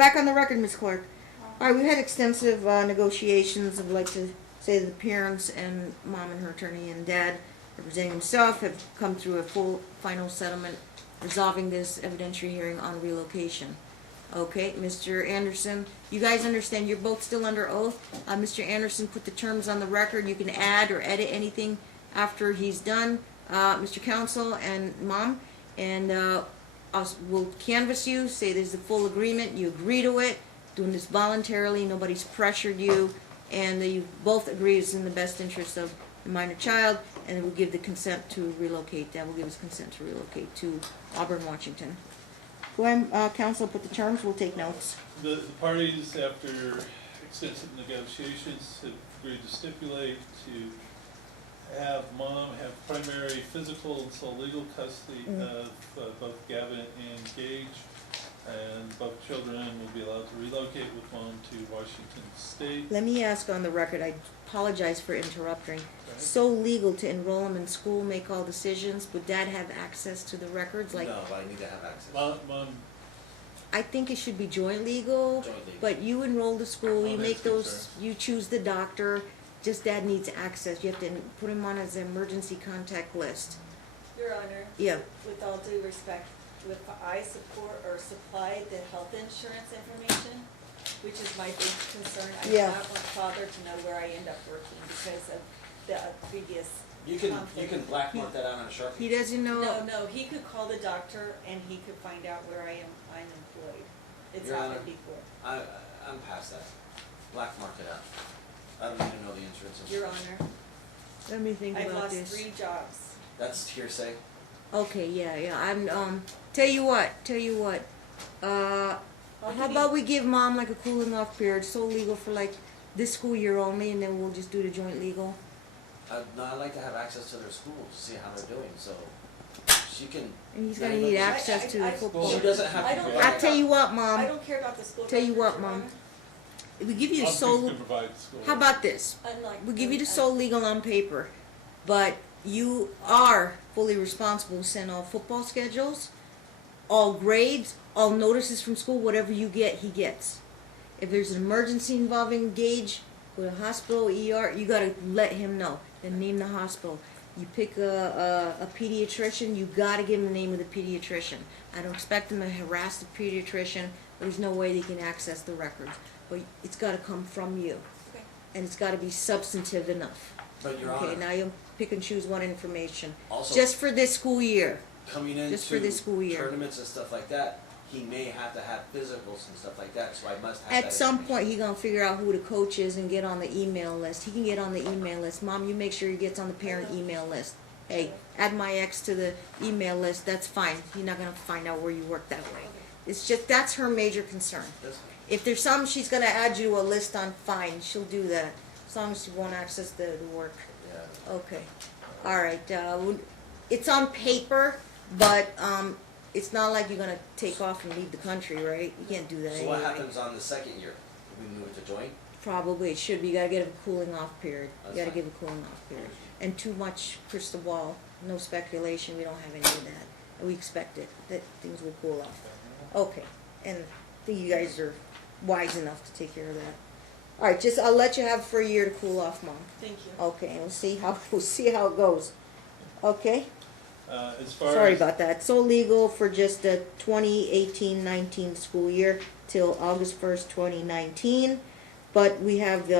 Back on the record, Ms. Clark. All right, we had extensive negotiations. I'd like to say that the parents and mom and her attorney and dad, representing himself, have come through a full final settlement resolving this evidentiary hearing on relocation. Okay, Mr. Anderson, you guys understand you're both still under oath. Mr. Anderson put the terms on the record. You can add or edit anything after he's done, Mr. Counsel and Mom, and we'll canvass you, say there's a full agreement, you agree to it, doing this voluntarily, nobody's pressured you, and you both agree it's in the best interest of the minor child, and we'll give the consent to relocate. Dad will give us consent to relocate to Auburn, Washington. Go ahead, Counsel, put the terms, we'll take notes. The parties, after extensive negotiations, have agreed to stipulate to have Mom have primary physical and sole legal custody of both Gavin and Gage, and both children will be allowed to relocate with Mom to Washington State. Let me ask on the record, I apologize for interrupting. So legal to enroll him in school, make all decisions, would Dad have access to the records? Like, No, but I need to have access. Mom, I think it should be joint legal, but you enroll the school, you Mom make is those, concerned. you choose the doctor, just Dad needs access. You have to put him on his emergency contact list. Your Honor. Yeah. With all due respect, if I support or supply the health insurance information, which is my big concern, I do Yeah. not want Father to know where I end up working because of the previous You can conflict. black mark that out on a Sharpie. He doesn't know. No, he could call the doctor and he could find out where I'm employed. It's Your Honor, happened before. I'm past that. Black mark it out. I don't need to know the insurance. Your Honor, Let me think I've about lost this. 3 jobs. That's hearsay. Okay, yeah, I'm, tell you what, how about we give Mom like a cooling off period, so legal for like this school year only, and then we'll just do the joint legal? No, I like to have access to their school to see how they're doing, so she can. And he's gonna need access to the I- football. She doesn't have I to. don't- go I'll back. tell you what, I Mom, don't care about the school. Tell you what, director, Your Mom. Honor. we give you the Mom sole, can provide school. how about this? Unlike We give you the I- sole legal on paper, but you are fully responsible to send all football schedules, all grades, all notices from school, whatever you get, he gets. If there's an emergency involving Gage, go to hospital, ER, you gotta let him know, then name the hospital. You pick a pediatrician, you gotta give him the name of the pediatrician. I don't expect him to harass the pediatrician, but there's no way they can access the records. But it's gotta come from you, Okay. and it's gotta be substantive enough. But Your Okay, Honor, now you'll pick and choose one information. also Just for this school year. coming just for into this school year. tournaments and stuff like that, he may have to have physicals and stuff like that. So I must have. At some point, he's gonna figure out who the coach is and get on the email list. He can get on the email list. Mom, you make sure he gets on the parent email list. Hey, add my ex to the email list, that's fine. He's not gonna find out where you work that way. It's just, that's her major concern. If there's something she's gonna add you to a list on, fine, she'll do that. As long as she won't access the work. Yeah. Okay, all right, it's on paper, but, it's not like you're gonna take off and leave the country, right? You can't do that So anyway. what happens on the second year? We move it to joint. Probably, it should be, you gotta give a cooling off period. You That's gotta fine. give a cooling off period. And too much crystal ball, no speculation, we don't have any of that. And we expect it, that things will cool off. Okay, and I think you guys are wise enough to take care of that. All right, just, I'll let you have for a year to cool off, Mom. Thank you. Okay, and we'll see how it goes. Okay? As far Sorry as about that. So legal for just the 2018-19 school year till August 1st, 2019. But we have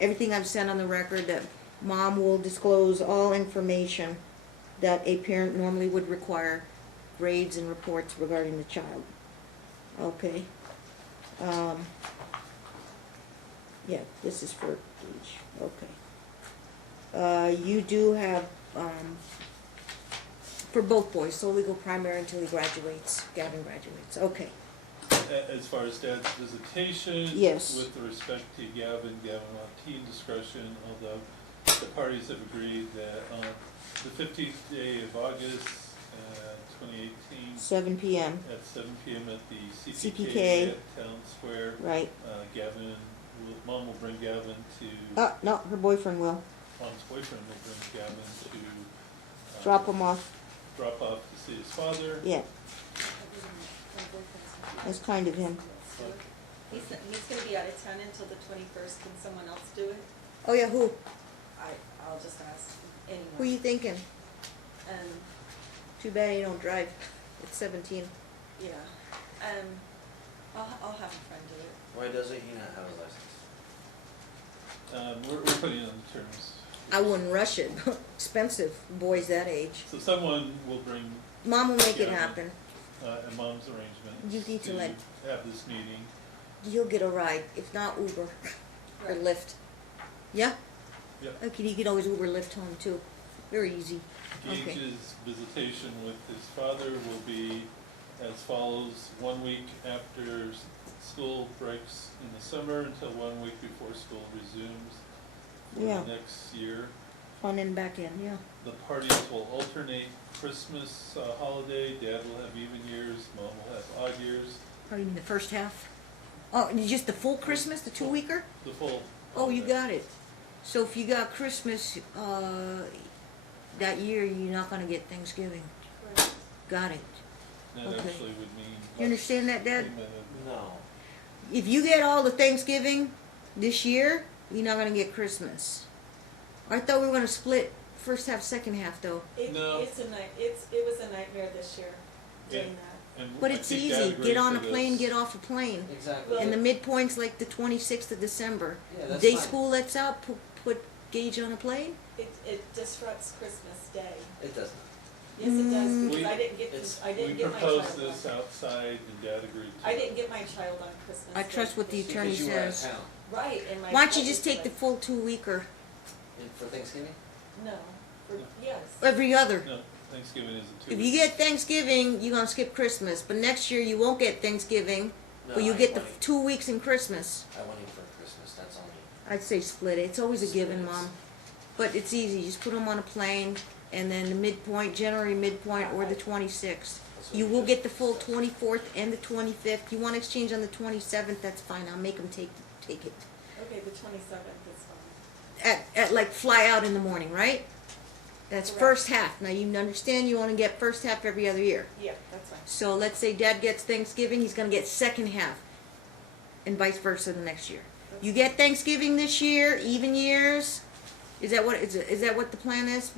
everything I've sent on the record that Mom will disclose all information that a parent normally would require, grades and reports regarding the child. Okay. Yeah, this is for each. Okay. You do have, for both boys, so legal primary until he graduates, Gavin graduates. Okay. as far as Dad's visitation. Yes. With respect to Gavin will have teen discretion, although the parties have agreed that on the 15th day of August, 2018. 7 p.m. At 7 p.m. at the CPK. at Town Square. Right. Mom will bring Gavin to. No, her boyfriend will. Mom's boyfriend will bring Gavin to. Drop him off. Drop off to see his father. Yeah, that's kind of him. He's gonna be out of town until the 21st. Can someone else do it? Oh yeah, who? I'll just ask anyone. Who you thinking? Um, Too bad you don't drive. It's 17. yeah. I'll have a friend do it. Why doesn't he not have a license? We're putting on the terms. I wouldn't rush it. Expensive. Boys that age. So someone will bring, Mom will make it Yeah. happen. a mom's arrangement. You need to let- have this meeting. You'll get a ride. If not, Uber or Right. Lyft. Yeah? Yep. Okay, you can always Uber Lyft home too. Very easy. Okay. Gage's visitation with his father will be as follows: 1 week after school breaks in the summer until 1 week before school resumes for Yeah. the next year. Front and back end, yeah. The parties will alternate Christmas holiday. Dad will have even years, Mom will have odd years. Oh, you mean the first half? Oh, just the full Christmas, the 2-weeker? The full. Oh, you holiday. got it. So if you got Christmas, that year, you're not gonna get Thanksgiving. Right. Got it. That Okay. actually would mean. You understand that, Dad? No. If you get all the Thanksgiving this year, you're not gonna get Christmas. I thought we were gonna split first half, second half though. No. It was a nightmare this year doing that. And But I it's think Dad easy. agreed Get on to a plane, this. get off a plane. Exactly. And the midpoint's like the 26th of December. Yeah, that's Day fine. school lets out, put Gage on a plane? It disrupts Christmas Day. It doesn't. Yes, it does, Mm. because I didn't get, It's- I didn't We get my child proposed this on. outside and Dad agreed to I it. didn't get my child on Christmas I Day trust what the this year. attorney Because you were out of says. town. Right, and my. Why don't you child just was take the like, full 2-weeker? For Thanksgiving? No, yes. Every other. No, Thanksgiving is a 2 If you get Thanksgiving, you're gonna skip Christmas. But next year you won't get Thanksgiving, but you I get the went in- 2 weeks in Christmas. I went in for Christmas, that's only. I'd say split it. It's always a given, Split it. Mom. But it's easy. Just put them on a plane, and then the midpoint, January midpoint, or the 26th. That's what You we will just get the full discussed. 24th and the 25th. You want to exchange on the 27th? That's fine. I'll make them take it. Okay, the 27th is fine. At like fly out in the morning, right? That's Correct. first half. Now you understand you want to get first half every other year. Yeah, that's fine. So let's say Dad gets Thanksgiving, he's gonna get second half, and vice versa the next year. You get Thanksgiving this year, even years. Is that what the plan is?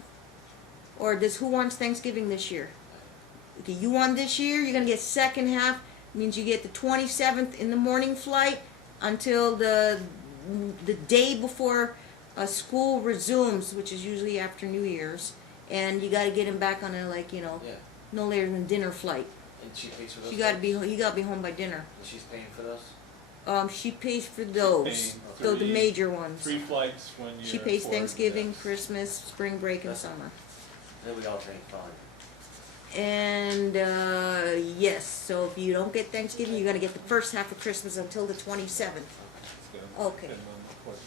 Or does who wants Thanksgiving this year? Okay, you want this year. You're gonna get second half. Means you get the 27th in the morning flight until the day before school resumes, which is usually after New Year's, and you got to get him back on a Yeah, no later than dinner flight. and she pays for those? You gotta be flights? home by dinner. And she's paying for those? She pays for those, paying though the 3 major ones. 3 flights when you're. She pays forward, Thanksgiving, yes. Christmas, spring break, and That's- summer. Then we alternate fine. And yes, so if you don't get Thanksgiving, you gotta get the first half of Christmas until the 27th. It's gonna Okay. depend on the appointment.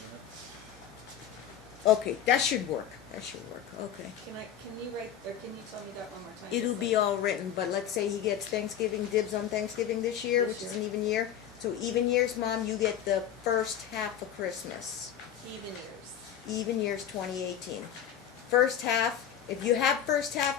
Okay, that should work. That should work. Okay. Can you write, or can you tell me that one more time? It'll be all written, but let's say he gets Thanksgiving, dibs on Thanksgiving this year, This which is year. an even year. So even years, Mom, you get the first half of Christmas. Even years. Even years 2018. First half, if you have first half,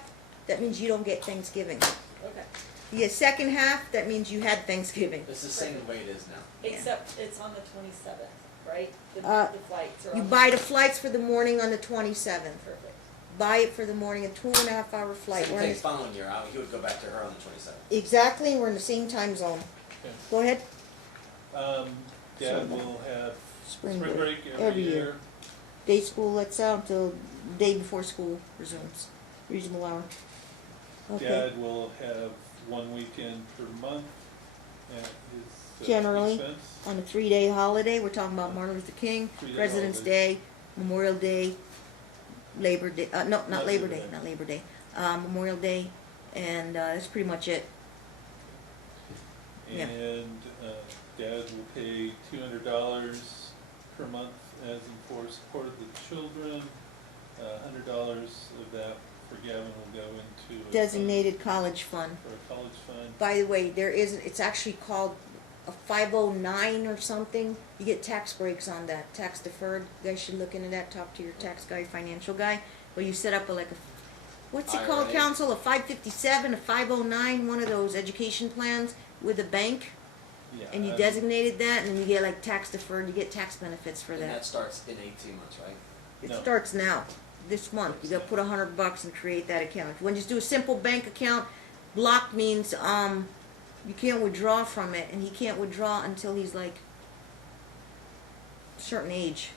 that means you don't get Thanksgiving. Okay. You get second half, that means you had Thanksgiving. It's the same way it is now. Yeah. Except it's on the 27th, right? The Uh, flights are You on. buy the flights for the morning on the 27th. Perfect. Buy it for the morning, a 2.5-hour flight. Same We're in thing the- following year, he would go back to her on the 27th. Exactly, we're in the same time zone. Okay. Go ahead. Dad will have Spring spring break, break every every year. year. Day school lets out until day before school resumes. Reasonable hour. Okay. Dad will have 1 weekend per month at his Generally. expense. On a 3-day holiday, we're talking about Martin Luther King, 3-day President's holiday. Day, Memorial Day, Labor Day, no, not Not Labor Labor Day, Day. not Labor Day, Memorial Day, and that's pretty much it. Yeah. And Dad will pay $200 per month as in for support of the children. $100 of that for Gavin will go into a fund Designated college fund. for a college fund. By the way, it's actually called a 509 or something. You get tax breaks on that, tax deferred. You guys should look into that, talk to your tax guy, financial guy. Where you set up what's it called, IRA. council? A 557, a 509, one of those education plans with a bank. Yeah, And you I'm- designated that, and then you get like tax deferred, you get tax benefits for And that that. starts in 18 months, right? It No. starts now, this month. You gotta put $100 and create that account. If you want to just do a simple bank account, block means, you can't withdraw from it, and he can't withdraw until he's like a certain age.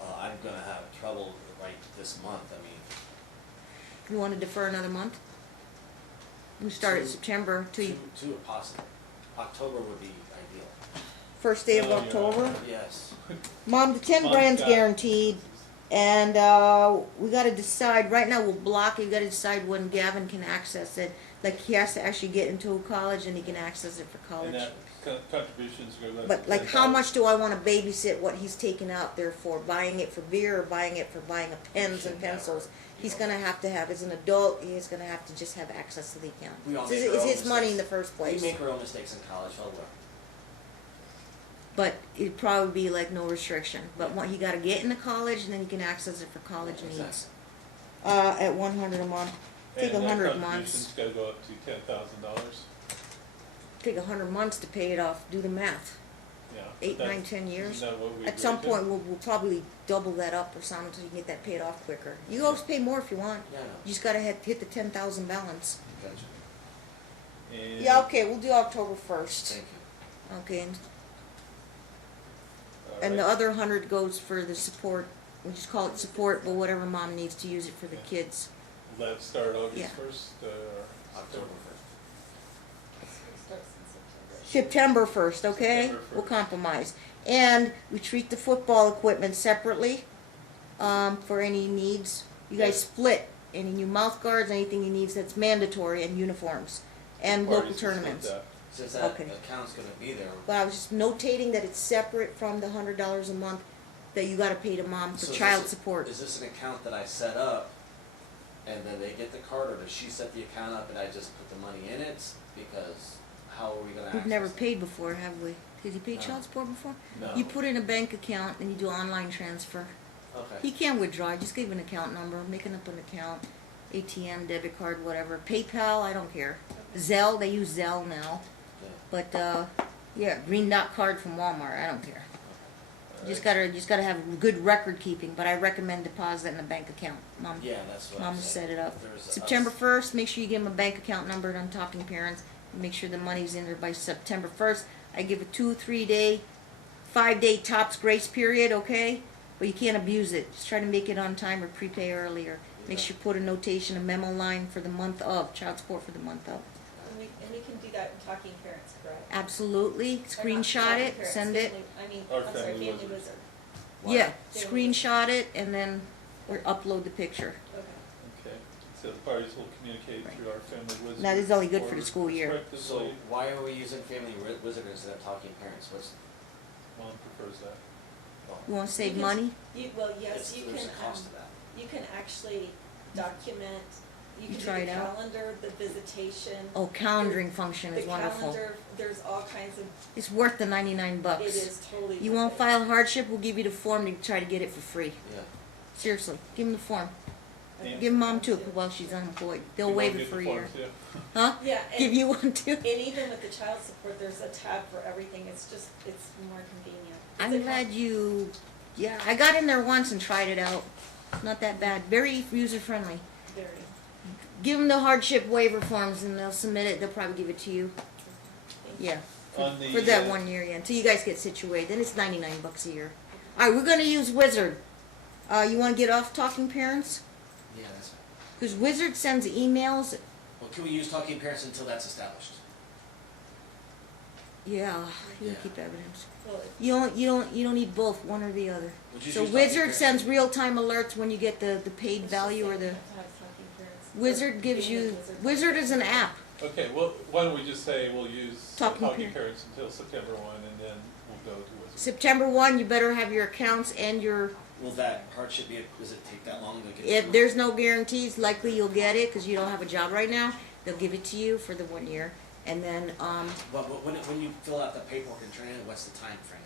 I'm gonna have trouble right this month. I mean, You want to defer another month? We start at Two- September till you, two if possible. October would be ideal. first day of Oh, yeah. October. Yes. Mom, the 10 Mom's grand's got- guaranteed, and we got to decide. Right now, we'll block it. We got to decide when Gavin can access it. Like he has to actually get into college, and he can access it for And college. that contributions go up But to like, how $10,000. much do I want to babysit what he's taking out there for? Buying it for beer, or buying it for buying a pens and pencils? He's gonna have to have, as an adult, he's gonna have to just have access to the account. We all It's make his, our it's own his money in the mistakes. first place. We make our own mistakes in college. I'll learn. But it'd probably be like no restriction. But he got to get into college, and then he can access it for college needs. Exactly. At 100 a month. Take And that 100 contributions months. gotta go up to $10,000. Take 100 months to pay it off. Do the math. Yeah. 8, that's- 9, 10 years. Isn't that what we At some agreed to? point, we'll probably double that up or something, so you can get that paid off quicker. You can always pay more if you want. Yeah, I know. You just gotta hit the 10,000 balance. Gotcha. And Yeah, okay, we'll do October 1st. Thank you. Okay, all and the right. other 100 goes for the support. We just call it support, but whatever mom needs to use it for the kids. Will that start Yeah. August 1st, or October 1st. It starts in September. September 1st, okay? September 1st. We'll compromise. And we treat the football equipment separately, for any needs. You guys Yeah. split any new mouth guards, anything he needs that's mandatory, and uniforms, and Parties local will split tournaments. that. Since that Okay. account's gonna be there. But I was just notating that it's separate from the $100 a month that you gotta pay to mom for So is child this- support. Is this an account that I set up and then they get the card, or does she set the account up and I just put the money in it? Because how are we gonna access We've never it? paid before, have we? Did you pay No. child support before? No. You put in a bank account and you do online transfer. Okay. He can withdraw, just give an account number, making up an account, ATM, debit card, whatever. PayPal, I don't care. Zelle, they use Zelle now. Yeah. But, yeah, green dot card from Walmart, I don't care. All Just right. gotta have good record keeping, but I recommend deposit in a bank account. Mom, Yeah, that's what Mom I'm will saying. set it up. There's September 1st, make sure you give them a bank account number, and I'm talking parents. Make sure the money's in there by September 1st. I give a 2, 3 day, 5 day tops grace period, okay? But you can't abuse it. Just try to make it on time or prepay earlier. Make sure you put a notation, a memo line for the month of, child support for the month of. And we can do that in Talking Parents, correct? Absolutely. Or not Screenshot Talking it, Parents, send it. Family- I mean, Or I'm sorry, Family Family Wizard. Wizard. What? Yeah, Family screenshot it and then or upload the picture. Okay. Okay, so the parties will communicate through our family wizard. Now, this is only good for or the school year. So respectively. why are we using Family Wizard instead of Talking Parents? What's, Mom prefers that. oh, You wanna save You can- money? Well, yes, it's- you there's can, a cost to that. you can actually document, you You can try do the it out? calendar, the visitation. Oh, calendaring function is The wonderful. calendar, there's all kinds of, It's worth the 99 it bucks. is totally. You worth won't it. file hardship, we'll give you the form to try to get it for free. Yeah. Seriously, give them the form. Okay. Give mom too while she's unemployed. They'll Your waive mom it get for the a form year. too? Huh? Yeah, Give and, you one too. and even with the child support, there's a tab for everything, it's just, it's more convenient. It's I'm a glad yeah, I got in there once and tried it out. Not that bad. Very user friendly. Very. Give them the hardship waiver forms and they'll submit it. They'll probably give it to you. Yeah. On the, For that 1 year, yeah. Until you guys get situated. Then it's 99 bucks a year. Alright, we're gonna use Wizard. You wanna get off Talking Parents? Yeah, that's right. Because Wizard sends emails. Well, can we use Talking Parents until that's established? Yeah, you Yeah. keep evidence. Well, You don't need both, one or the other. Would you So use Talking Wizard Parents? sends real-time alerts when you get the paid it's just value or like the you have to have Talking Parents. Wizard gives Being you with Wizard is an app. Okay, well, why don't we just say we'll use Talking Talking Parent. Parents until September 1, and then we'll go to Wizard. September 1, you better have your accounts and your. Will that hardship be, does it take that long to get? If through? there's no guarantees, likely you'll get it because you don't have a job right now. They'll give it to you for the 1 year, and then But when you fill out the paperwork and turn it in, what's the time frame?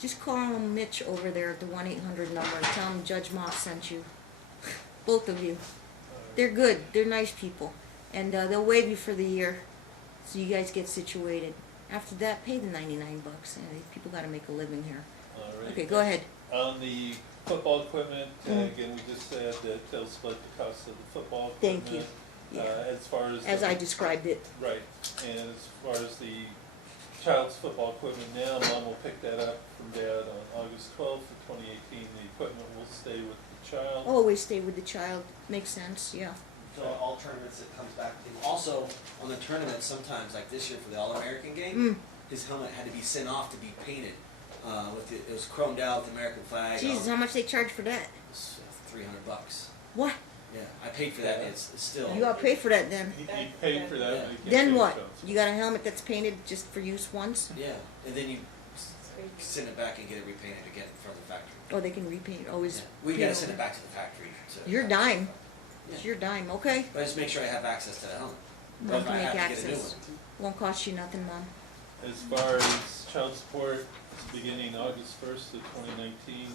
just call Mitch over there at the 1-800 number. Tell him Judge Moss sent you. Both of you. They're good. They're nice people, and they'll waive you for the year, so you guys get situated. After that, pay the $99. People gotta make a living here. All right. Okay, go ahead. On the football equipment, Mm. again, we just said that they'll split the cost of the football Thank equipment. you. Yeah. As far as. As the- I described it. Right, and as far as the child's football equipment now, Mom will pick that up from Dad on August 12th of 2018. The equipment will stay with the child. Always stay with the child. Makes sense, yeah. So all tournaments, it comes back to, also, on the tournament, sometimes, like this year for the All-American game, Mm. his helmet had to be sent off to be painted, it was chromed out with the American flag. Jesus, how much they charge for that? It's $300. What? Yeah, I paid for that, and it's still. You gotta pay for that then. He paid for that, but he can't Then change what? those. You got a helmet that's painted just for use once? Yeah, and then you send it back and get it repainted again from the factory. Oh, they can repaint it, always. Yeah. We paint gotta over. send it back to the factory. Your dime. Yeah. It's your dime, okay? But I just make sure I have access to the helmet. Or Mom if I can make have to get a new access. one. Won't cost you nothing, Mom. As far as child support, beginning August 1st of 2019,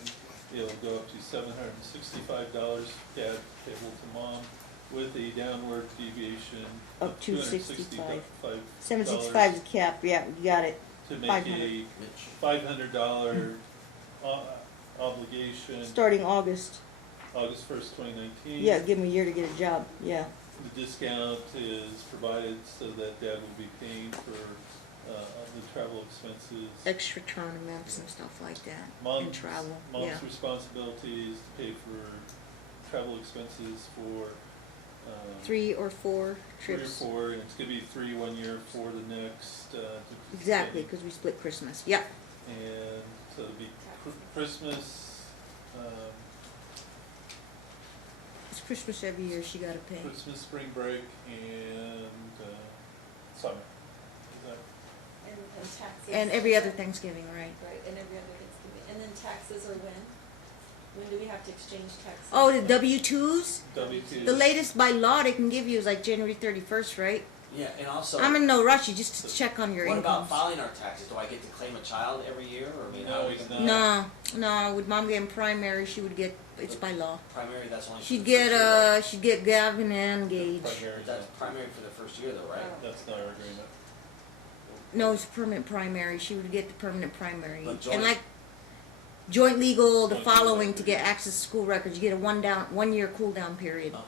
it'll go up to $765, Dad payable to Mom, with a downward deviation of Up to 65. $265 $765 is the cap, yeah, you got it. to make 500. a Mitch. $500 obligation, Starting August. August 1st, 2019. Yeah, give them a year to get a job, yeah. The discount is provided so that Dad will be paying for the travel expenses. Extra tournaments and stuff like that. And Mom's, travel, mom's yeah. responsibility is to pay for travel expenses for 3 or 4 3 or trips. 4, and it's gonna be 3 1 year, 4 the next. Exactly, because we split Christmas, yeah. And so it'll be Christmas, It's Christmas every year, she gotta pay. Christmas, spring break, and summer. Is that? And taxes. And every other Thanksgiving, right? Right, and every other Thanksgiving. And then taxes are when? When do we have to exchange taxes? Oh, the W-2s? W2. The latest by law they can give you is like January 31st, right? Yeah, and also. I'm in no rush, you just to check on your What about incomes. filing our taxes? Do I get to claim a child every year, or I mean, how No, are we he's gonna? not. No, with Mom getting primary, she would get, it's by law. Primary, that's only. for She'd the get, first year, she'd get Gavin and Gage. Primary, though. That's primary for the first year, though, right? that's not our agreement. No, it's permanent primary, she would get the permanent primary. But joint- And like, joint legal, the Joint following legal. to get access to school records, you get a 1 year cool down period. Okay.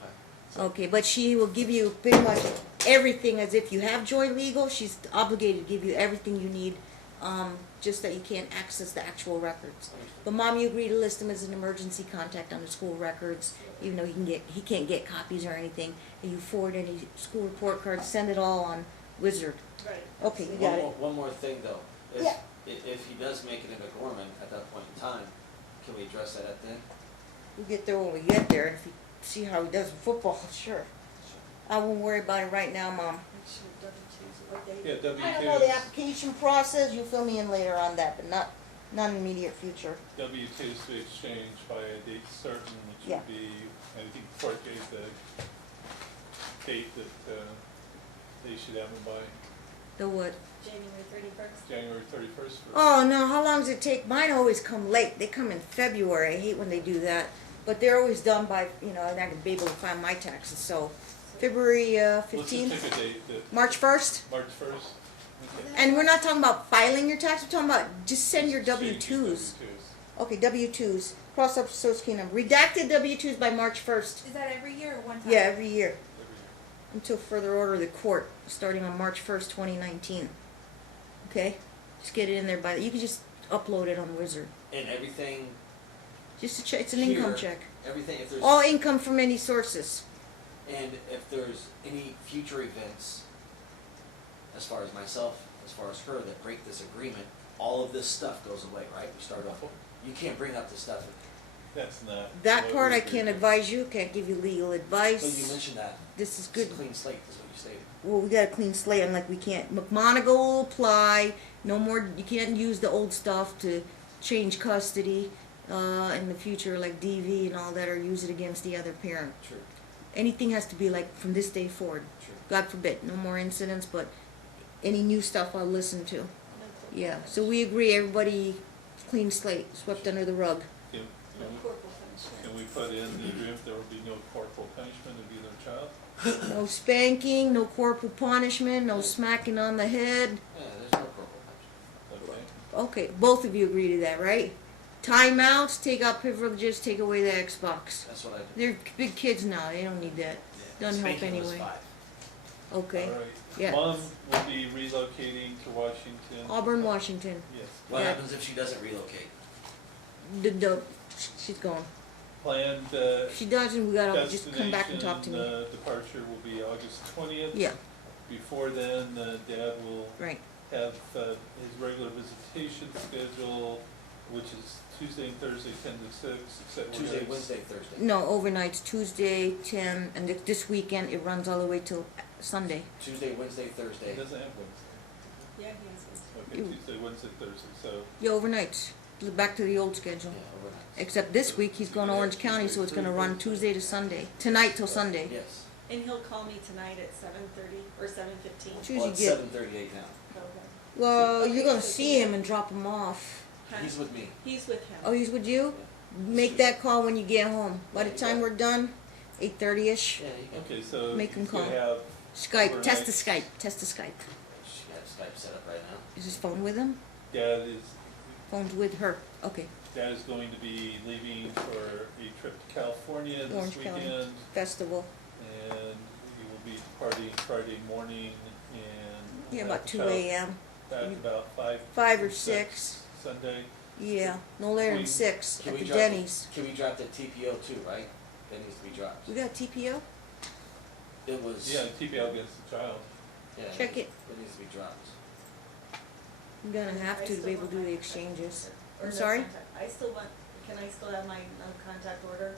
Okay, but she will give you pretty much everything as if you have joint legal. She's obligated to give you everything you need, just that you can't access the actual records. But Mom, you agree to list him as an emergency contact on the school records, even though he can't get copies or anything. And you forward any school report cards, send it all on Wizard. Right. Okay, you got it. One more thing, though. Is Yeah. If he does make it into Gorman at that point in time, can we address that at then? We'll get there when we get there. If you see how he does in football, sure. I won't worry about it right now, Mom. Make sure W-2s, what day? Yeah, W2s. I don't know the application process. You'll fill me in later on that, but not in the immediate future. W-2s to be exchanged by a date certain, which Yeah. would be, I think, court date, the date that they should have them by The what? January 31st? January 31st. Oh no, how long does it take? Mine always come late. They come in February. I hate when they do that. But they're always done by, and I can be able to find my taxes. So February Let's just 15th, pick a date that, March 1st. March 1st. Okay. And we're not talking about filing your tax. We're talking about just send your Exchanging W-2s. W-2s. Okay, W-2s. Cross up social security number. Redacted W-2s by March 1st. Is that every year or one time? Yeah, every year. Every year. Until further order of the court, starting on March 1st, 2019. Okay? Just get it in there you can just upload it on Wizard. And everything Just to check, it's an income here, check. everything, if there's. All income from any sources. And if there's any future events, as far as myself, as far as her, that break this agreement, all of this stuff goes away, right? We start off, you can't bring up this stuff. That's not. That what part we I agreed can't to. advise you, can't give you legal But you advice. mentioned that. This is It's good. a clean slate, is what you stated. Well, we got a clean slate. I'm like, we can't. McMonagle will apply. No more. You can't use the old stuff to change custody in the future, like DV and all that, or use it against the other parent. True, Anything has to be like from this day forward. true. God forbid, no more incidents, but any new stuff I'll listen to. No court Yeah. So we agree. Everybody, clean slate, swept under the rug. Can, No can we- corporal punishment. can we put in the agreement there will be no corporal punishment of either child? No spanking, no corporal punishment, no smacking on the head. Yeah, there's no corporal Okay, both of you agree to that, right? Timeouts, take out privileges, take away the Xbox. That's what I do. They're big kids now, they don't need that. Yeah. Doesn't help Spanking was anyway. 5. Okay, All right. yeah. Mom will be relocating to Washington. Auburn, Washington. Yes. What Yeah. happens if she doesn't relocate? She's gone. Planned, If she doesn't, we gotta just come back and talk to me. destination, departure will be August 20th. Yeah, Before then, Dad will right. have his regular visitation schedule, which is Tuesday and Thursday, 10 to 6, except we're Tuesday, gonna- Wednesday, Thursday. No, overnight's Tuesday, 10, and this weekend it runs all the way till Sunday. Tuesday, Wednesday, It Thursday. doesn't have Wednesday. Yeah, he has it. Okay, Tuesday, Wednesday, Thursday, so Yeah, overnights. Back to the old schedule. Yeah, overnight. Except this week he's going to Orange County, so it's gonna run Tuesday to Sunday. Tonight till Sunday. Yes. And he'll call me tonight at 7:30 or 7:15. Choose Well, you it's get. 7:38 now. Okay. Well, Okay, you're gonna so see him and drop him off. Huh? He's with me. He's with him. Oh, he's with you? Make that call when you get home. By the time we're done, 8:30ish. Yeah, you can. okay, so Make him he's gonna call. have Skype. Test the overnight. Skype. Test the Skype. She got Skype set up right now. Is his phone with him? Dad Phone's with her. Okay. is going to be leaving for a trip to California this Orange County. weekend, Festival. and he will be departing Friday morning, and Yeah, have about the 2 child a.m. back about 5. 5 or 6. Sunday. Yeah, no later than Can 6 Can at we the drop Denny's. Can we drop the TPO too, right? That needs to be dropped. We got TPO? It was. Yeah, TPL against the child. Yeah, Check it. It needs to be dropped. I'm gonna have I to still be able to do want the my exchanges. Or I'm no sorry? contact. Can I still have my no contact order?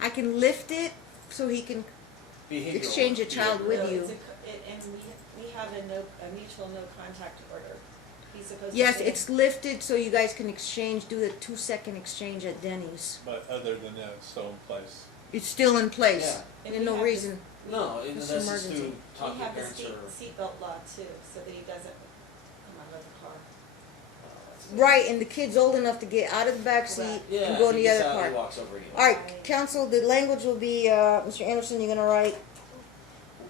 I can lift it so he can Behavioral. exchange a child Behavioral. with No, you. And we have a mutual no contact order. He's supposed to. Yes, stay it's lifted so you guys can exchange, do the 2-second exchange at Denny's. But other than that, it's still in place. It's still in place. Yeah. And There's we no have reason. No, and It's that's just emergency. through We talking to have the parents or. seatbelt law too, so that he doesn't come out of the car. Right, and the kid's old enough to get out of the back seat Yeah, and go in he the gets other out, car. He walks over anyway. Alright, council, the language will be, Mr. Anderson, you're gonna write,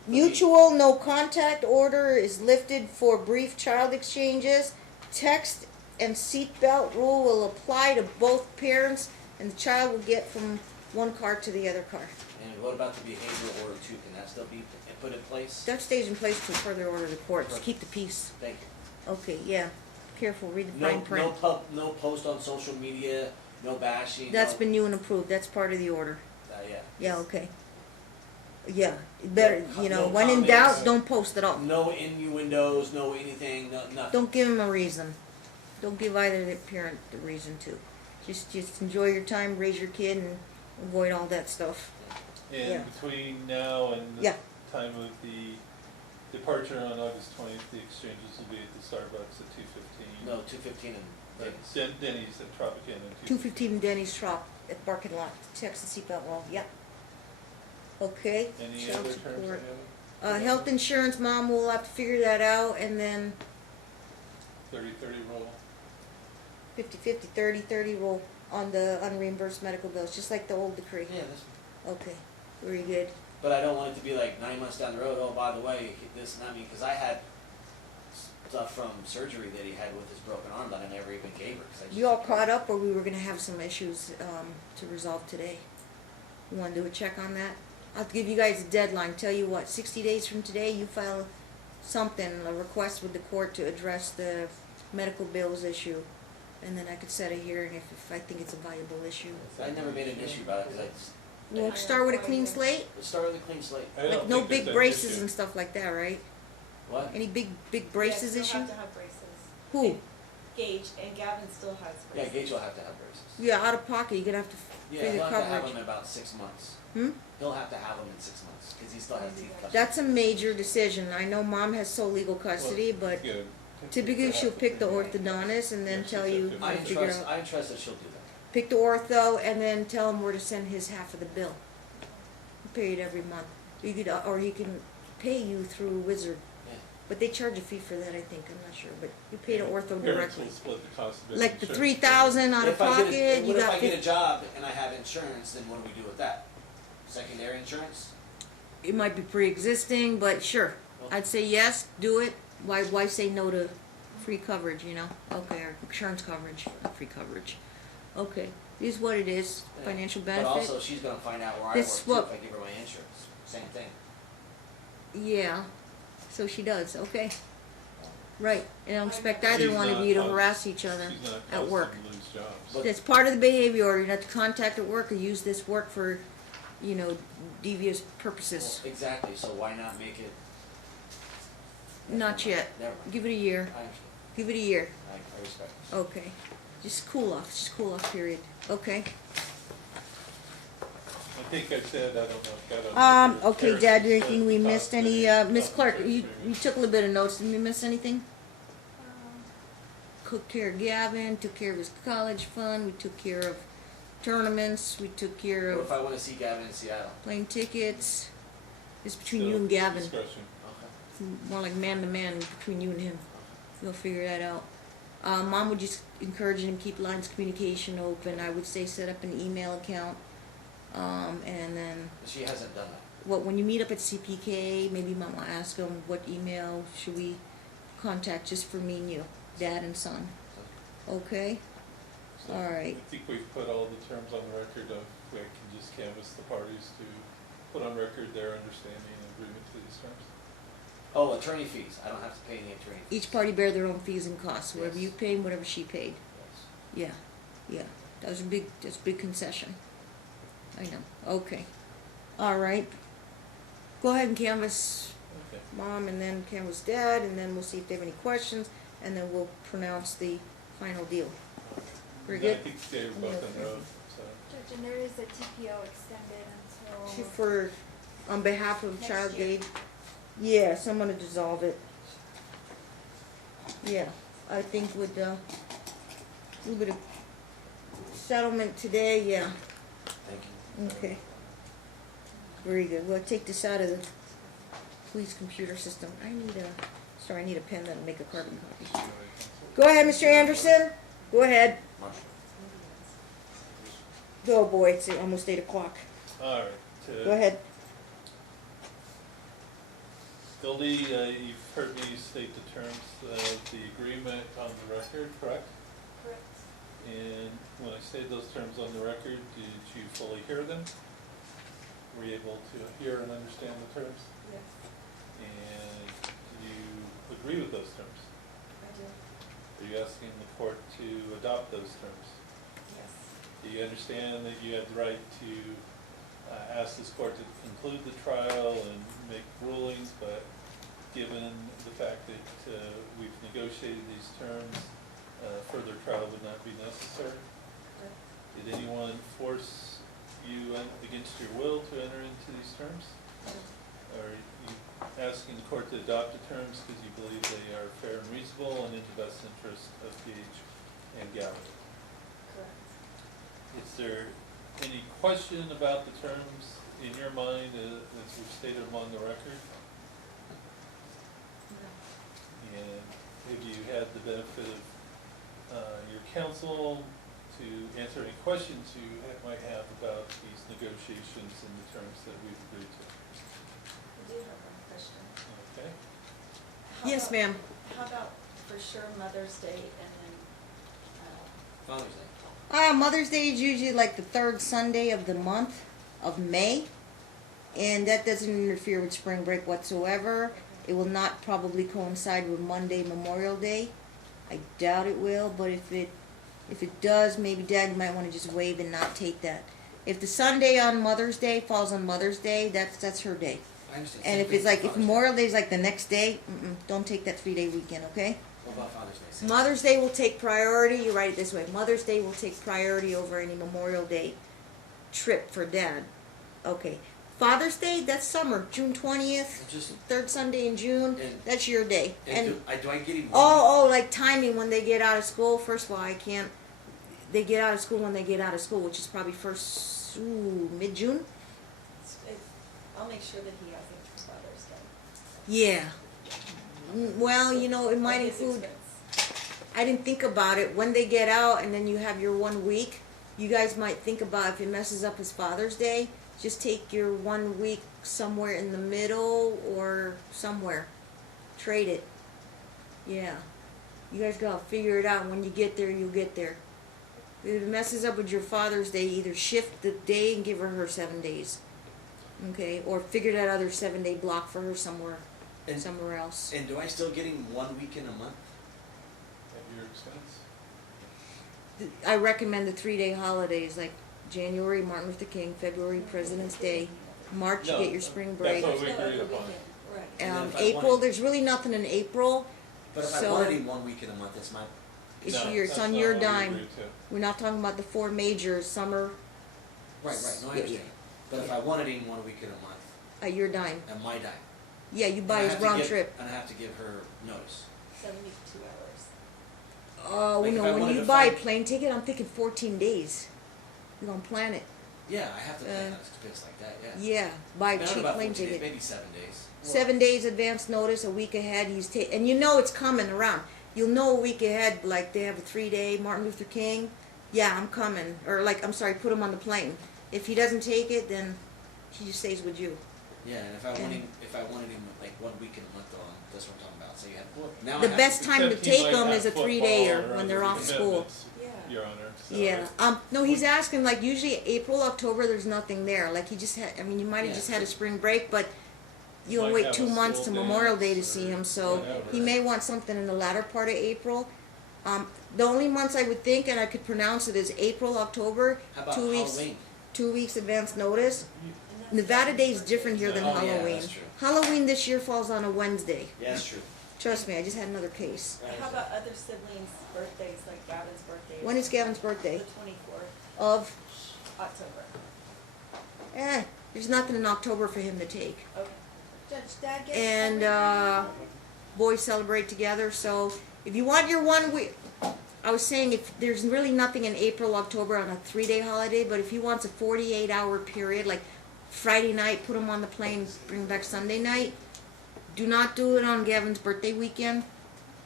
mutual no contact order is lifted for brief child exchanges. Text and seatbelt rule will apply to both parents, and the child will get from one car to the other car. And what about the behavioral order too? Can that still be put in place? That stays in place till further order of the court, just keep the peace. Thank you. Okay, yeah, careful, read the fine No, print. no post on social media, no bashing. That's no, been new and approved, that's part of the order. Yeah. Yeah, okay. Yeah, better, you know, No when in comments. doubt, don't post at all. No innuendos, no anything, no nothing. Don't give him a reason. Don't give either the parent the reason to. Just enjoy your time, raise your kid, and avoid all that stuff. And Yeah. between now and the Yeah. time of the departure on August 20th, the exchanges will be at the Starbucks at 2:15. No, 2:15 and Denny's. Denny's at Tropicana and 2:15 Denny's shop at parking lot. Text the seatbelt law. Yep. Okay. Any Child other terms support. I have? Health insurance, mom will have to figure that out, and then 30-30 rule. 50-50, 30-30 rule on the unreimbursed medical bills, just like the old decree. Yeah, that's, Okay, very good. but I don't want it to be like 9 months down the road. Oh, by the way, this and that. Because I had stuff from surgery that he had with his broken arm that I never even gave her. 'Cause I just You all caught up, or we were gonna have some issues to resolve today? You wanna do a check on that? I'll give you guys a deadline. Tell you what, 60 days from today, you file something, a request with the court to address the medical bills issue, and then I could set a hearing if I think it's a viable issue. I never made an issue about it because I just You want to start with a clean slate? started with a clean slate. I don't Like no think big there's an braces issue. and stuff like that, right? What? Any big braces Yeah, issue? still have to have braces. Who? Gage, and Gavin still has Yeah, braces. Gage will have to have braces. Yeah, out of pocket, you're gonna have to Yeah, pay he'll the have to have coverage. them in about 6 months. Hmm? He'll have to have them in 6 months because he still has teeth cut. That's a major decision. I know mom has sole legal custody, but Good. typically she'll pick the orthodontist and then Yeah, tell she you said how to I figure trust. out. I trust that she'll do that. Pick the ortho and then tell him where to send his half of the bill. You pay it every month. You could, or he can pay you through Wizard, Yeah. but they charge a fee for that. I think I'm not sure, but you pay the ortho Parents directly. will split the cost of it. Like the Insurance. 3,000 out of If I get pocket, a, you what if got I get a 50. job and I have insurance? Then what do we do with that? Secondary insurance? It might be pre-existing, but sure, I'd say yes, do it. Why say no to free coverage, you know, okay, or insurance coverage, not free coverage. Okay, is what it is, Yeah. financial But benefit. also, she's gonna find out where I work This too what- if I give her my insurance, same thing. Yeah, so she does, okay. Right, and I don't expect either She's one of not you to causing- harass each other She's not at causing work. them to lose jobs. But- That's part of the behavior order, you have to contact at work or use this work for, you know, devious purposes. Well, exactly, so why not make it? Not yet, Never mind. give it a year, I understand, give it a year, I respect. okay. Just cool off period, okay. I think I said, I don't know if that. Okay, Dad, anything we missed, any, Miss Clark, you took a little bit of notes, did we miss anything? Took care of Gavin, took care of his college fund, we took care of tournaments, we took care What of if I wanna see Gavin in Seattle? plane tickets. It's between you and Gavin, Discretion. Okay. more like man to man between you and him. You'll figure that out. Mom would just encourage him to keep lines of communication open. I would say set up an email account. And then She hasn't done that. when you meet up at CPK, maybe Mom will ask him what email should we contact just for me and you, Dad and son. Okay? So Alright. I think we've put all the terms on the record of, we can just canvass the parties to put on record their understanding and agreement to these terms. Oh, attorney fees, I don't have to pay any attorney fees. Each party bear their own fees and costs, whatever Yes. you paid, whatever she paid. Yes. Yeah. That's a big concession. I know. Okay. Alright. Go ahead and canvass Okay. Mom and then canvass Dad, and then we'll see if they have any questions, and then we'll pronounce the final deal. Very Yeah, good. I think they were both on the road, so. Judge, and there is a TPO extended until. For, on behalf of Next Child year. Aid, yeah, someone to dissolve it. Yeah, I think with a little bit of settlement today, yeah, Thank you. okay. Very good, we'll take this out of the police computer system. I need a pen that'll make a carbon copy. Go ahead, Mr. Anderson, go ahead. Marshall. Go, boy, it's almost 8 o'clock. All right. Go ahead. Goldie, you've heard me state the terms of the agreement on the record, correct? Correct. And when I say those terms on the record, did you fully hear them? Were you able to hear and understand the terms? Yes, And do you agree with those terms? I do. Are you asking the court to adopt those terms? Yes. Do you understand that you have the right to ask this court to conclude the trial and make rulings, but given the fact that we've negotiated these terms, further trial would not be necessary? Correct. Did anyone force you against your will to enter into these terms? Are you asking the court to adopt the terms because you believe they are fair and reasonable and in the best interest of PH and Gavin? Correct. Is there any question about the terms in your mind as we've stated them on the record? No. And have you had the benefit of your counsel to answer any questions you might have about these negotiations and the terms that we've agreed to? I do have one question. Okay? Yes, ma'am. How about for sure Mother's Day and then, Father's Day. Mother's Day is usually like the third Sunday of the month of May, and that doesn't interfere with spring break whatsoever. It will not probably coincide with Monday, Memorial Day. I doubt it will, but if it does, maybe Dad, you might want to just waive and not take that. If the Sunday on Mother's Day falls on Mother's Day, that's her day. I understand. And Same if thing it's like, for if Father's Day. Memorial Day is like the next day, don't take that 3-day weekend, okay? What about Father's Day? Same Mother's Day will take priority, you write it this way, Mother's Day will take priority over any Memorial Day trip for Dad. Okay. Father's Day, that's summer, June 20th, Just, third Sunday in June, And- that's your day. and do I get even? Like timing when they get out of school, first of all, they get out of school when they get out of school, which is probably mid-June? I'll make sure that he has it for Father's Day. Yeah. Well, it might At his include, expense. I didn't think about it. When they get out and then you have your 1 week, you guys might think about if it messes up his Father's Day, just take your 1 week somewhere in the middle or somewhere. Trade it. Yeah. You guys gotta figure it out. When you get there, you'll get there. If it messes up with your Father's Day, either shift the day and give her 7 days. Okay? Or figure that other 7-day block for her somewhere else. And do I still getting 1 week in a month? At your expense. I recommend the 3-day holidays, like January, Martin Luther King, February, President's Day, March, you No, get your spring break. that's what we Still agreed over upon. weekend, right. And then if I April, wanted- there's really nothing in April. But if I So- wanted him 1 week in a month, it's my, It's No, it's that's on not your what we dime. agreed to. We're not talking about the 4 majors, summer, right, no, I Yeah, understand. But if I wanted him 1 week in a month, at your dime. at my dime. Yeah, you buy and I his have to round give- trip. And I have to give her notice. 72 hours. Oh, Like, if I no, when wanted you to buy a find- plane ticket, I'm thinking 14 days. You're gonna plan it. Yeah, I have to plan Uh, on space like that, yeah. Yeah, buy I a mean, I don't cheap know about plane 14 days, ticket. maybe 7 days. 7 days advance notice, a week ahead, and you know it's coming around. You'll know a week ahead, like they have a 3-day Martin Luther King. Yeah, I'm coming. Or like, I'm sorry, put him on the plane. If he doesn't take it, then he just stays with you. Yeah, and if I wanted him like 1 week in a month on, that's what I'm talking about. So you have now I The have best to, time to Except he take might them have is a football 3-dayer or when they're other off school. commitments, Yeah. Your Honor. So Yeah. No, he's asking, like, usually April, October, there's nothing there. Like, he just had, I mean, you might have Yeah. just had a spring break, but you'll Might wait have 2 a months to school Memorial Day to dance see or him, so whatever. he may want something in the latter part of April. The only months I would think, and I could pronounce it, is April, October, how about 2 weeks, Halloween? 2 weeks advance notice. And that's Nevada Day is birthday. different here than Oh, yeah, Halloween. that's true. Halloween this year falls on a Wednesday. Yeah, that's true. Trust me, I just had another case. How about other siblings' birthdays, like Gavin's birthday? or When is something? Gavin's birthday? The 24th Of, October. there's nothing in October for him to take. Okay. Judge, Dad gets And everything. boys celebrate together. So if you want your 1 week, I was saying if there's really nothing in April, October on a 3-day holiday, but if he wants a 48-hour period, like Friday night, put him on the plane, bring him back Sunday night. Do not do it on Gavin's birthday weekend.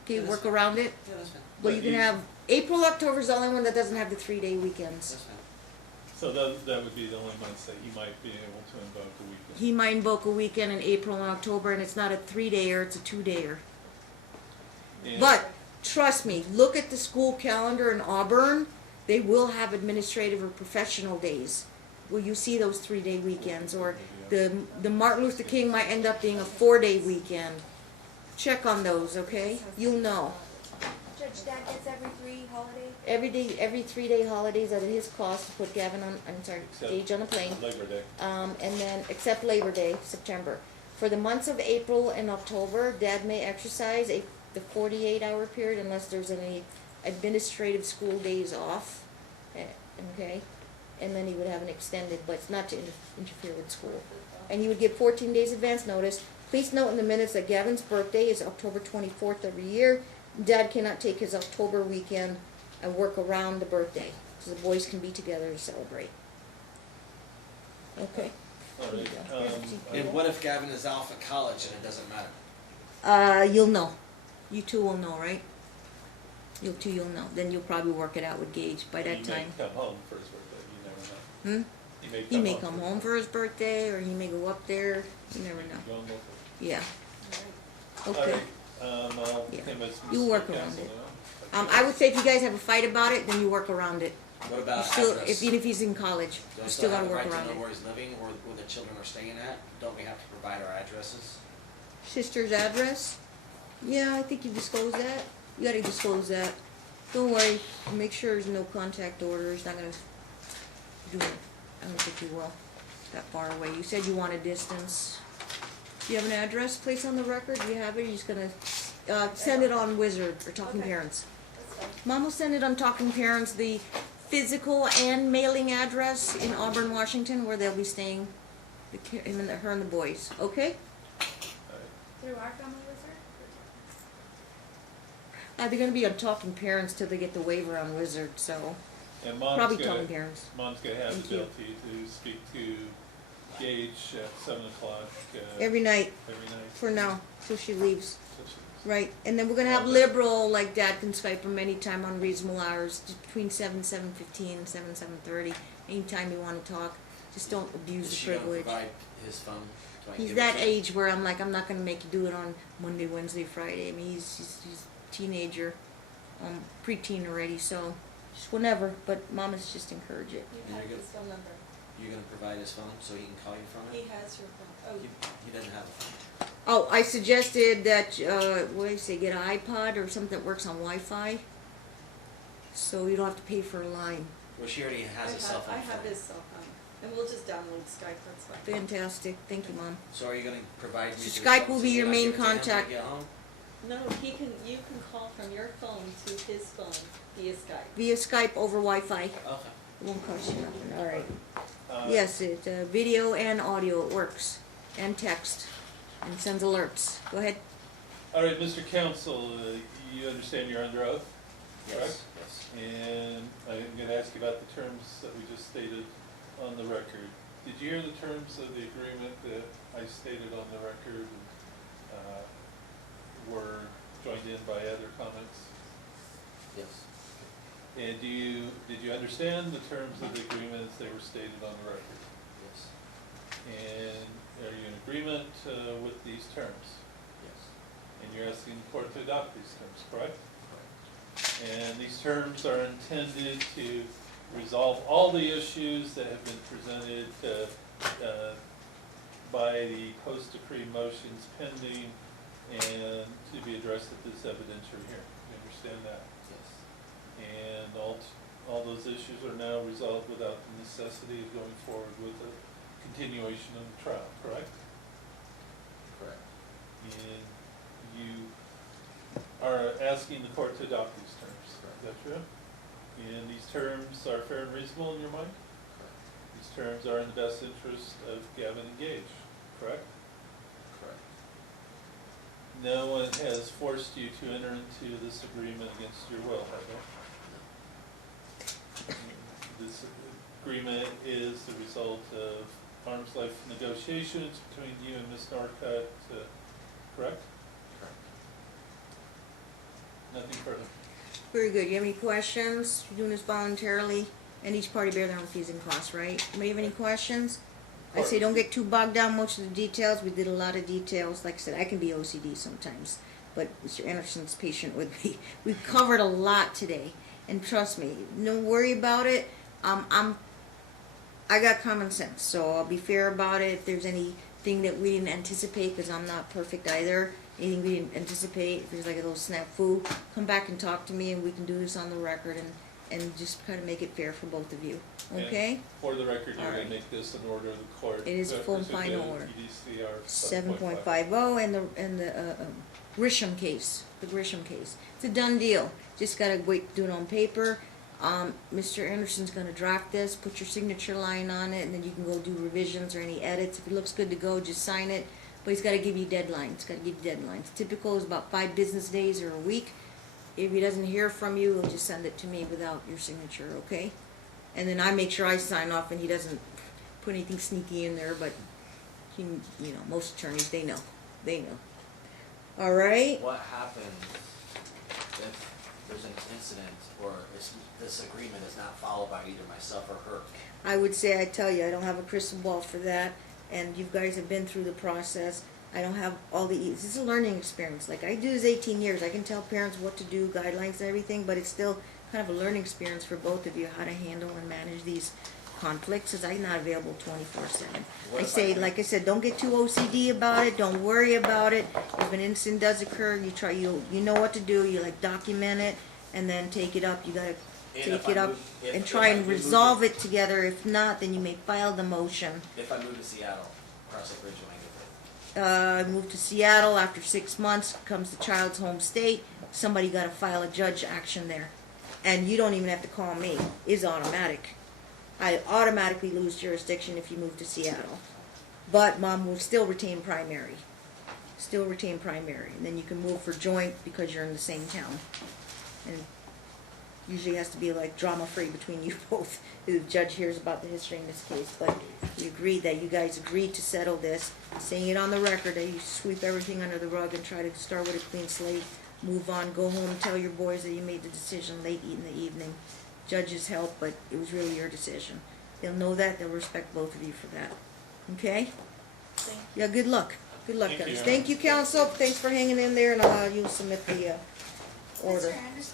Okay, That's work fine. around it. Yeah, that's fine. But you can have April, October's the only one that doesn't have the 3-day weekends. That's fine. So that would be the only months that he might be able to invoke the weekend. He might book a weekend in April and October, and it's not a 3-dayer, it's a 2-dayer. And- But trust me, look at the school calendar in Auburn. They will have administrative or professional days where you see those 3-day weekends, or the Martin Luther King might end up being a 4-day weekend. Check on those, okay? You'll know. Judge, Dad gets every 3 holidays. Every 3-day holidays at his cost to put Gavin on, Except Gage on a plane. Labor Day. And then, except Labor Day, September. For the months of April and October, Dad may exercise the 48-hour period unless there's any administrative school days off, okay? And then he would have an extended, but it's not to interfere with school. And you would give 14 days advance notice. Please note in the minutes that Gavin's birthday is October 24th every year. Dad cannot take his October weekend and work around the birthday, so the boys can be together to celebrate. Okay. All right, And what if Gavin is off at college and it doesn't matter? You'll know. You two will know, right? You'll know. Then you'll probably work it out with Gage by that time. He may come home for his birthday, you never know. Hmm? He may come home for his birthday, or he may go up there. You never know. Go local. Yeah. All Okay. right, I'll Yeah. canvass You work Mr. around Council it. now. I would say if you guys have a fight about it, then you work around it. What You about still, address? even if he's in college, Do I you still still have gotta the work right to around know it. where he's living or where the children are staying at? Don't we have to provide our addresses? Sister's address? Yeah, I think you disclose that. You gotta disclose that. Don't worry. Make sure there's no contact order. He's not gonna do it. I don't think he will. That far away. You said you want a distance. Do you have an address place on the record? Do you have it? You're just gonna send it on Wizard or Talking Okay. Parents. That's fine. Mom will send it on Talking Parents, the physical and mailing address in Auburn, Washington, where they'll be staying. Him and her and the boys. Okay? All right. Through our family wizard? They're gonna be on Talking Parents till they get the waiver on Wizard, so And Mom's probably gonna, Talking Parents. Mom's gonna have Thank the you. ability to speak to Gage at 7 o'clock, Every night every night. for now, till she leaves. So she- Right, and then we're gonna have Okay. liberal, like Dad can Skype him anytime on reasonable hours, just between 7:15, 7:30. Anytime you wanna talk, just don't abuse Is the she gonna privilege. provide his phone? Do I He's give it that to him? age where I'm like, I'm not gonna make you do it on Monday, Wednesday, Friday. I mean, he's a teenager. preteen already, so just whenever, but mamas just encourage it. You Very have good. his phone number. You're gonna provide his phone so he can call you from He it? has your phone. He doesn't have a phone. Oh, I suggested that, what do you say, get an iPod or something that works on Wi-Fi, so you don't have to pay for a line. Well, she already has a cell phone. I have his cell phone, and we'll just download Skype, that's fine. Fantastic, thank you, Mom. So are you gonna provide me? So with Skype your phone will so be you're your not main giving it to him when I contact. get home? No, you can call from your phone to his phone via Skype. Via Skype over Wi-Fi, it Okay. won't cost you nothing, all right. Uh, Yes, it, video and audio, it works, and text, and sends alerts. Go ahead. All right, Mr. Counsel, you understand you're under oath, Yes, correct? yes. And I'm gonna ask you about the terms that we just stated on the record. Did you hear the terms of the agreement that I stated on the record, were joined in by other comments? Yes. And did you understand the terms of the agreement as they were stated on the record? Yes. And are you in agreement with these terms? Yes. And you're asking the court to adopt these terms, correct? Correct. And these terms are intended to resolve all the issues that have been presented by the post-decree motions pending and to be addressed at this evidentiary hearing. You understand that? Yes. And all those issues are now resolved without the necessity of going forward with a continuation of the trial, correct? Correct. And you are asking the court to adopt these terms, is that true? And these terms are fair and reasonable in your mind? Correct. These terms are in the best interest of Gavin and Gage, correct? Correct. No one has forced you to enter into this agreement against your will, have they? This agreement is the result of arm's length negotiations between you and Ms. Norcutt, correct? Correct. Nothing further. Very good. You have any questions? You're doing this voluntarily, and each party bear their own fees and costs, right? Anybody have any questions? I say don't get too bogged down much of the details. We did a lot of details. Like I said, I can be OCD sometimes, but Mr. Anderson's patient with me. We've covered a lot today, and trust me, don't worry about it. I got common sense, so I'll be fair about it. If there's anything that we didn't anticipate, because I'm not perfect either, anything we didn't anticipate, if there's like a little snafu, come back and talk to me, and we can do this on the record and just kind of make it fair for both of you. Okay? And for the record, you're All gonna right. make this an order of the court. It is a full and pursuant final to order. EDCR 7.50 and the Grisham case. The Grisham case. It's a done deal. Just gotta wait to do it on paper. Mr. Anderson's gonna draft this, put your signature line on it, and then you can go do revisions or any edits. If it looks good to go, just sign it. But he's gotta give you deadlines. Gotta give you deadlines. Typical is about 5 business days or a week. If he doesn't hear from you, he'll just send it to me without your signature, okay? And then I make sure I sign off, and he doesn't put anything sneaky in there, but he, you know, most attorneys, they know. They know. All right? What happens if there's an incident or this agreement is not followed by either myself or her? I would say, I tell you, I don't have a crystal ball for that, and you guys have been through the process. I don't have all the, this is a learning experience. Like, I do this 18 years. I can tell parents what to do, guidelines and everything, but it's still kind of a learning experience for both of you, how to handle and manage these conflicts, because I'm not available 24/7. What I if say, I- like I said, don't get too OCD about it. Don't worry about it. If an incident does occur, you know what to do. You like document it and then take it up. You gotta And take if it I up move- if- and if try I and move resolve it together. If not, then you may file the motion. If I move to Seattle, cross that bridge when I get Moved to Seattle after 6 months, comes the child's home state. Somebody got to file a judge action there, and you don't even have to call me. It's automatic. I automatically lose jurisdiction if you move to Seattle, but mom will still retain primary. Still retain primary, and then you can move for joint because you're in the same town. And usually has to be like drama-free between you both. The judge hears about the history in this case, but we agreed that you guys agreed to settle this, saying it on the record that you sweep everything under the rug and try to start with a clean slate, move on, go home, tell your boys that you made the decision late in the evening. Judges help, but it was really your decision. They'll know that, they'll respect both of you for that. Okay? Thank Yeah, good luck. Good luck, Thank you. guys. Thank you, counsel. Thanks for hanging in there, and you'll submit the order. Mr. Anderson?